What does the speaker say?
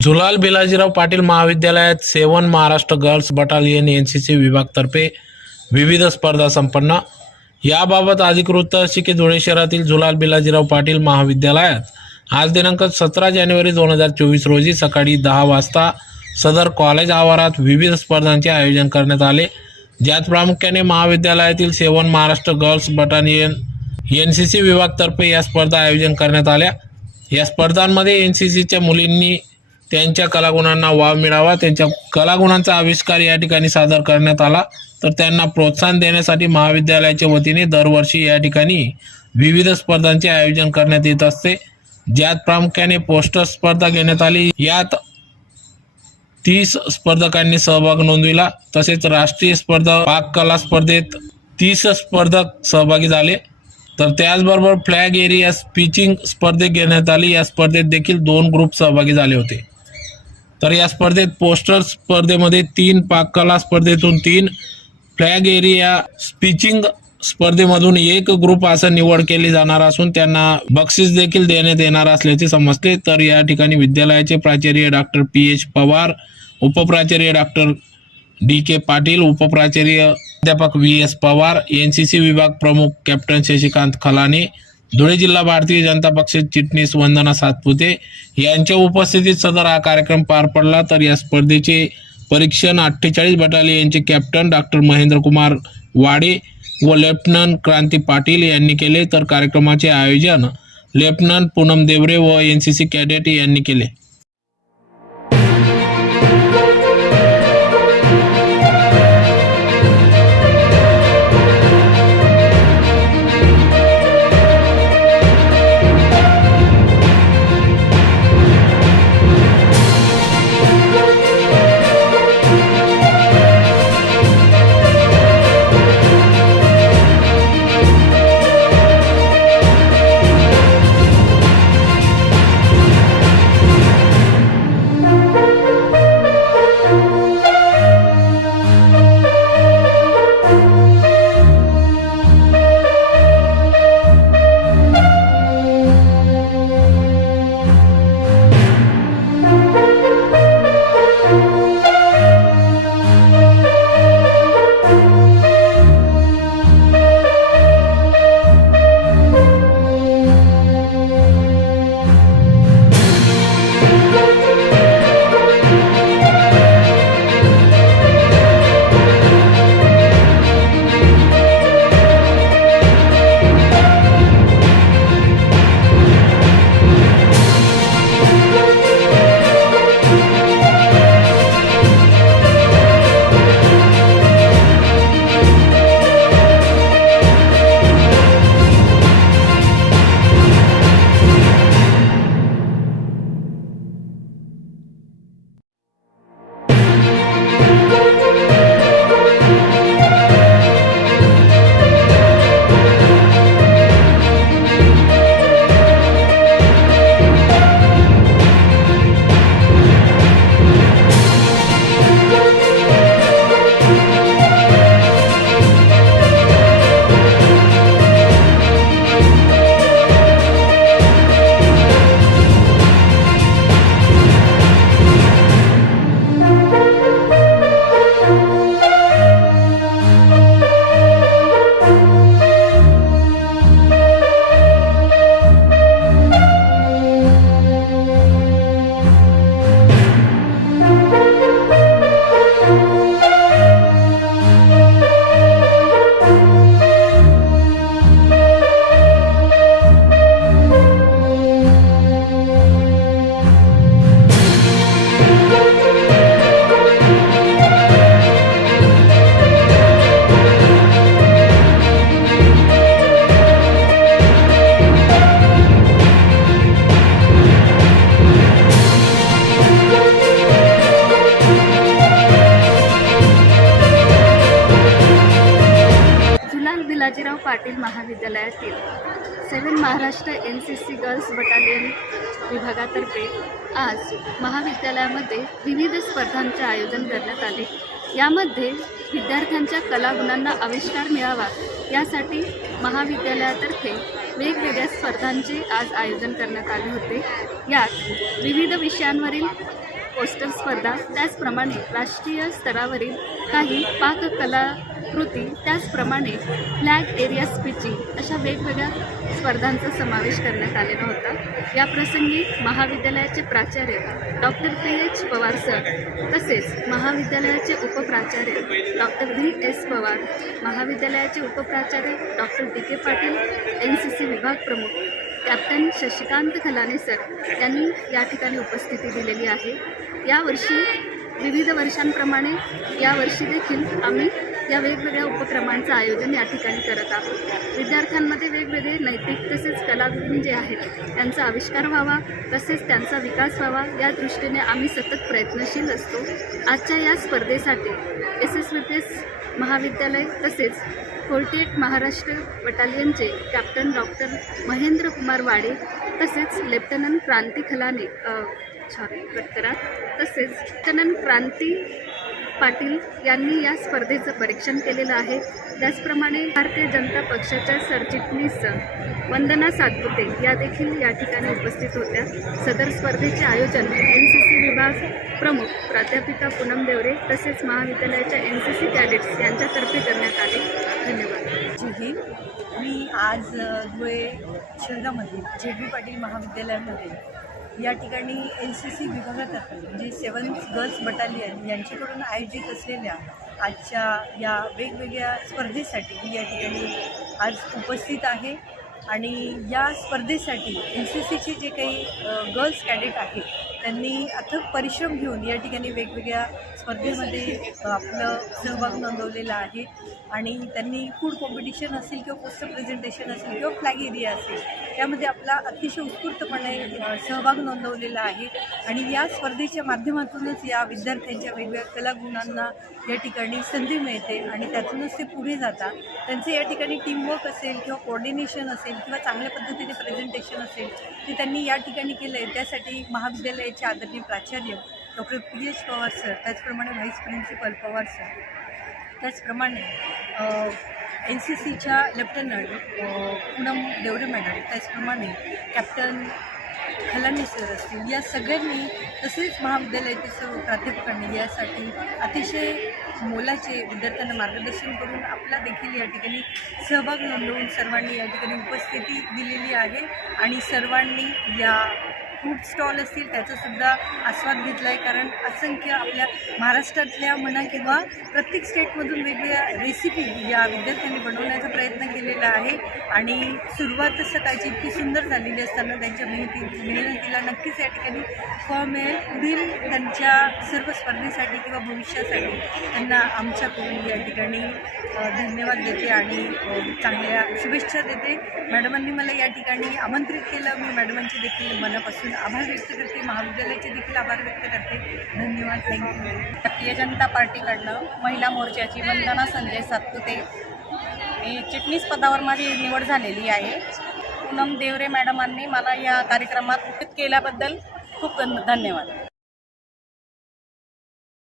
झुलाल भिलाजीराव पाटील महाविद्यालयात 7 Maharashtra girls battalion NCC विभागतर्फे विविध स्पर्धा संपन्न। याबाबत अधिक वृत्त असे की धुळे शहरातील झुलाल भिलाजीराव पाटील महाविद्यालयात आज दिनांक 17 जानेवारी 2024 रोजी सकाळी 10 वाजता सदर कॉलेज आवारात विविध स्पर्धांचे आयोजन करण्यात आले, ज्यात प्रामुख्याने महाविद्यालयातील 7 महाराष्ट्र गर्ल्स बटालियन एनसीसी विभागतर्फे या स्पर्धा आयोजन करण्यात आल्या। या स्पर्धांमध्ये एनसीसीच्या मुलींनी त्यांच्या कलागुणांना वाव मिळावा, त्यांच्या कलागुणांचा आविष्कार या ठिकाणी सादर करण्यात आला। तर त्यांना प्रोत्साहन देण्यासाठी महाविद्यालयाच्या वतीने दरवर्षी या ठिकाणी विविध स्पर्धांचे आयोजन करण्यात येत असते, ज्यात प्रामुख्याने पोस्टर स्पर्धा घेण्यात आली। यात 30 स्पर्धकांनी सहभाग नोंदविला। तसेच राष्ट्रीय स्पर्धा पाककला स्पर्धेत 30 स्पर्धक सहभागी झाले। तर त्याचबरोबर फ्लॅग एरिया स्पीचिंग स्पर्धेत घेण्यात आली। या स्पर्धेत देखील 2 ग्रुप सहभागी झाले होते। तर या स्पर्धेत पोस्टर स्पर्धेमध्ये 3, पाककला स्पर्धेतून 3, फ्लॅग एरिया स्पीचिंग स्पर्धेमधून 1 ग्रुप असं निवड केली जाणार असून त्यांना बक्षीस देखील देण्यात येणार असल्याचे समजते। तर या ठिकाणी विद्यालयाचे प्राचार्य डॉक्टर PH पवार, उपप्राचार्य डॉक्टर DK पाटील, उपप्राचार्य प्राध्यापक VS पवार, एनसीसी विभाग प्रमुख कॅप्टन शशिकांत खलाने, धुळे जिल्हा भारतीय जनता पक्षाचे चिटणीस वंदना सातपुते यांच्या उपस्थितीत सदर हा कार्यक्रम पार पडला। तर या स्पर्धेचे परीक्षण 48 बटालियनचे कॅप्टन डॉक्टर महेंद्र कुमार वाडे व लेफ्टनंट क्रांती पाटील यांनी केले। तर कार्यक्रमाचे आयोजन लेफ्टनंट पूनम देवरे व एनसीसी कॅडेट यांनी केले। भिलाजीराव पाटील महाविद्यालयातील 7 महाराष्ट्र एनसीसी गर्ल्स बटालियन विभागातर्फे आज महाविद्यालयामध्ये विविध स्पर्धांचे आयोजन करण्यात आले। यामध्ये विद्यार्थ्यांच्या कलागुणांना आविष्कार मिळावा यासाठी महाविद्यालयातर्फे वेगवेगळ्या स्पर्धांचे आज आयोजन करण्यात आले होते। यात विविध विषयांवरील पोस्टर स्पर्धा, त्याचप्रमाणे राष्ट्रीय स्तरावरील काही पाककलाकृती, त्याचप्रमाणे फ्लॅग एरिया स्पीचिंग अशा वेगवेगळ्या स्पर्धांचा समावेश करण्यात आलेला होता. या प्रसंगी महाविद्यालयाचे प्राचार्य डॉक्टर PH पवार सर, तसेच महाविद्यालयाचे उपप्राचार्य डॉक्टर VS पवार, महाविद्यालयाचे उपप्राचार्य डॉक्टर DK पाटील, NCC विभाग प्रमुख कॅप्टन शशिकांत खलाने सर यांनी या ठिकाणी उपस्थिती दिलेली आहे. यावर्षी विविध वर्षांप्रमाणे यावर्षी देखील आम्ही या वेगवेगळ्या उपक्रमांचं आयोजन या ठिकाणी करत आहोत. विद्यार्थ्यांमध्ये वेगवेगळे नैतिक तसेच कलागुण जे आहेत त्यांचा आविष्कार व्हावा, तसेच त्यांचा विकास व्हावा या दृष्टीने आम्ही सतत प्रयत्नशील असतो. आजच्या या स्पर्धेसाठी SSVPS महाविद्यालय तसेच 48 महाराष्ट्र बटालियनचे कॅप्टन डॉक्टर महेंद्र कुमार वाडे, तसेच लेफ्टनंट क्रांती खलाने तसेच लेफ्टनंट क्रांती पाटील यांनी या स्पर्धेचं परीक्षण केलेलं आहे. त्याचप्रमाणे भारतीय जनता पक्षाच्या सरचिटणीस वंदना सातपुते या देखील या ठिकाणी उपस्थित होत्या. सदर स्पर्धेचे आयोजन NCC विभाग प्रमुख प्राध्यापिका पूनम देवरे तसेच महाविद्यालयाच्या NCC कॅडेट्स यांच्यातर्फे करण्यात आले. धन्यवाद. जय हिंद. मी आज धुळे शहरामध्ये JB पाटील महाविद्यालयामध्ये या ठिकाणी NCC विभागातर्फे म्हणजे 7th गर्ल्स बटालियन यांच्याकडून आयोजित असलेल्या आजच्या या वेगवेगळ्या स्पर्धेसाठी मी या ठिकाणी आज उपस्थित आहे. आणि या स्पर्धेसाठी NCCचे जे काही गर्ल्स कॅडेट आहेत त्यांनी अथक परिश्रम घेऊन या ठिकाणी वेगवेगळ्या स्पर्धेमध्ये आपलं सहभाग नोंदवलेला आहे. आणि त्यांनी फूड कॉम्पिटिशन असेल किंवा पोस्टर प्रेझेंटेशन असेल किंवा फ्लॅग एरिया असेल त्यामध्ये आपला अतिशय उत्स्फूर्तपणे सहभाग नोंदवलेला आहे. आणि या स्पर्धेच्या माध्यमातूनच या विद्यार्थ्यांच्या वेगवेगळ्या कलागुणांना या ठिकाणी संधी मिळते आणि त्यातूनच ते पुढे जातात. त्यांचे या ठिकाणी टीमवर्क असेल किंवा कोऑर्डिनेशन असेल किंवा चांगल्या पद्धतीने प्रेझेंटेशन असेल ते त्यांनी या ठिकाणी केलं आहे. त्यासाठी महाविद्यालयाचे आदरणीय प्राचार्य डॉक्टर PH पवार सर, त्याचप्रमाणे व्हाईस प्रिन्सिपल पवार सर, त्याचप्रमाणे NCCच्या लेफ्टनंट पूनम देवरे मॅडम, त्याचप्रमाणे कॅप्टन खलाने सर असतील, या सगळ्यांनी तसेच महाविद्यालयातील सर्व प्राध्यापकांनी यासाठी अतिशय मोलाचे विद्यार्थ्यांना मार्गदर्शन करून आपला देखील या ठिकाणी सहभाग नोंदवून सर्वांनी या ठिकाणी उपस्थिती दिलेली आहे. आणि सर्वांनी या फूड स्टॉल असतील त्याचासुद्धा आस्वाद घेतला आहे. कारण असंख्य आपल्या महाराष्ट्रातल्या म्हणा किंवा प्रत्येक स्टेटमधून वेगवेगळ्या रेसिपी या विद्यार्थ्यांनी बनवण्याचा प्रयत्न केलेला आहे. आणि सुरुवात सकाळची इतकी सुंदर झालेली असताना त्यांच्या मेहनतीला नक्कीच या ठिकाणी फळ मिळेल. पुढील त्यांच्या सर्व स्पर्धेसाठी किंवा भविष्यासाठी त्यांना आमच्याकडून या ठिकाणी धन्यवाद देते आणि चांगल्या शुभेच्छा देते. मॅडमांनी मला या ठिकाणी आमंत्रित केलं, मी मॅडमांचे देखील मनापासून आभार व्यक्त करते, महाविद्यालयाचे देखील आभार व्यक्त करते. धन्यवाद. थँक्यू. भारतीय जनता पार्टीकडनं महिला मोर्चाची वंदना संजय सातपुते, मी चिटणीस पदावर माझी निवड झालेली आहे. पूनम देवरे मॅडमांनी मला या कार्यक्रमात केल्याबद्दल खूप धन्यवाद.